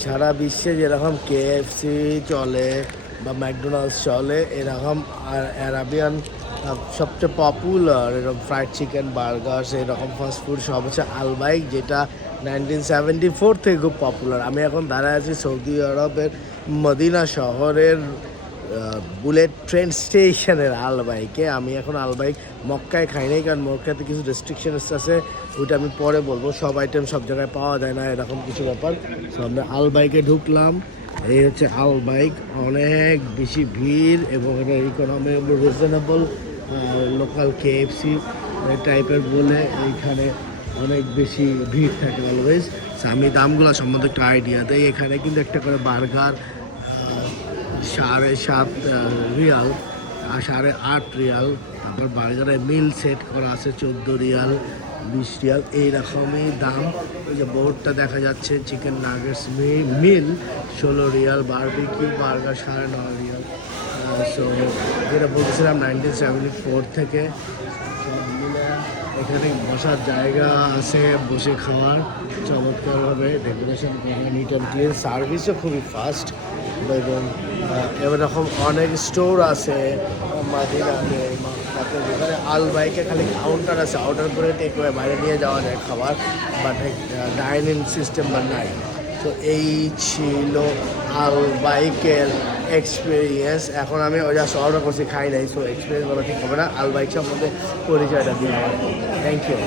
সারা বিশ্বে যেরকম কেএফসি চলে বা ম্যাকডোনাল্ডস চলে, এরকম অ্যারাবিয়ান সবচেয়ে পপুলার এরকম ফ্রাইড চিকেন, বার্গার, এরকম ফাস্টফুড সব হচ্ছে আলবাইক, যেটা 1974 থেকে খুব পপুলার। আমি এখন দাঁড়ায় আছি সৌদি আরবের মদিনা শহরের বুলেট ট্রেন স্টেশনের আলবাইকে। আমি এখন আলবাইক মক্কায় খাই নাই, কারণ মক্কাতে কিছু রেস্ট্রিকশনস আছে, ওইটা আমি পরে বলবো। সব আইটেম সব জায়গায় পাওয়া যায় না, এরকম কিছু ব্যাপার। সো আমরা আলবাইকে ঢুকলাম। এই হচ্ছে আলবাইক, অনেক বেশি ভিড় এবং এটা ইকোনমি রিজনেবল, লোকাল কেএফসি টাইপের বলে এইখানে অনেক বেশি ভিড় থাকে অলওয়েজ। আমি দামগুলো সম্বন্ধে একটা আইডিয়া দেয়। এখানে কিন্তু একটা করে বার্গার 7.5 রিয়াল আর 8.5 রিয়াল। তারপর বার্গারে মিল সেট করা আছে 14 রিয়াল, 20 রিয়াল, এইরকমই দাম। ওই যে বোর্ডটা দেখা যাচ্ছে, চিকেন নাগেটস মিল 16 Real, barbecue burger 9.5 Real. So যেটা বলছিলাম 1974 থেকে সব মিলে এখানে বসার জায়গা আছে, বসে খাওয়ার চমৎকারভাবে ডেকোরেশন করা, নিট অ্যান্ড ক্লিন, সার্ভিসও খুবই ফাস্ট। এবং এরকম অনেক স্টোর আছে মাদিনাতে, মক্কাতে, যেখানে আলবাইকে খালি কাউন্টার আছে, অর্ডার করে টেক ওয়ে বাইরে নিয়ে যাওয়া যায় খাবার, বাট ডাইনিং সিস্টেম বা নাই। তো এই ছিল আলবাইকের এক্সপিরিয়েন্স। এখন আমি জাস্ট অর্ডার করছি, খাই নাই, সো এক্সপিরিয়েন্স বলা ঠিক হবে না। আলবাইক সম্বন্ধে পরিচয়টা দিলাম। Thank you.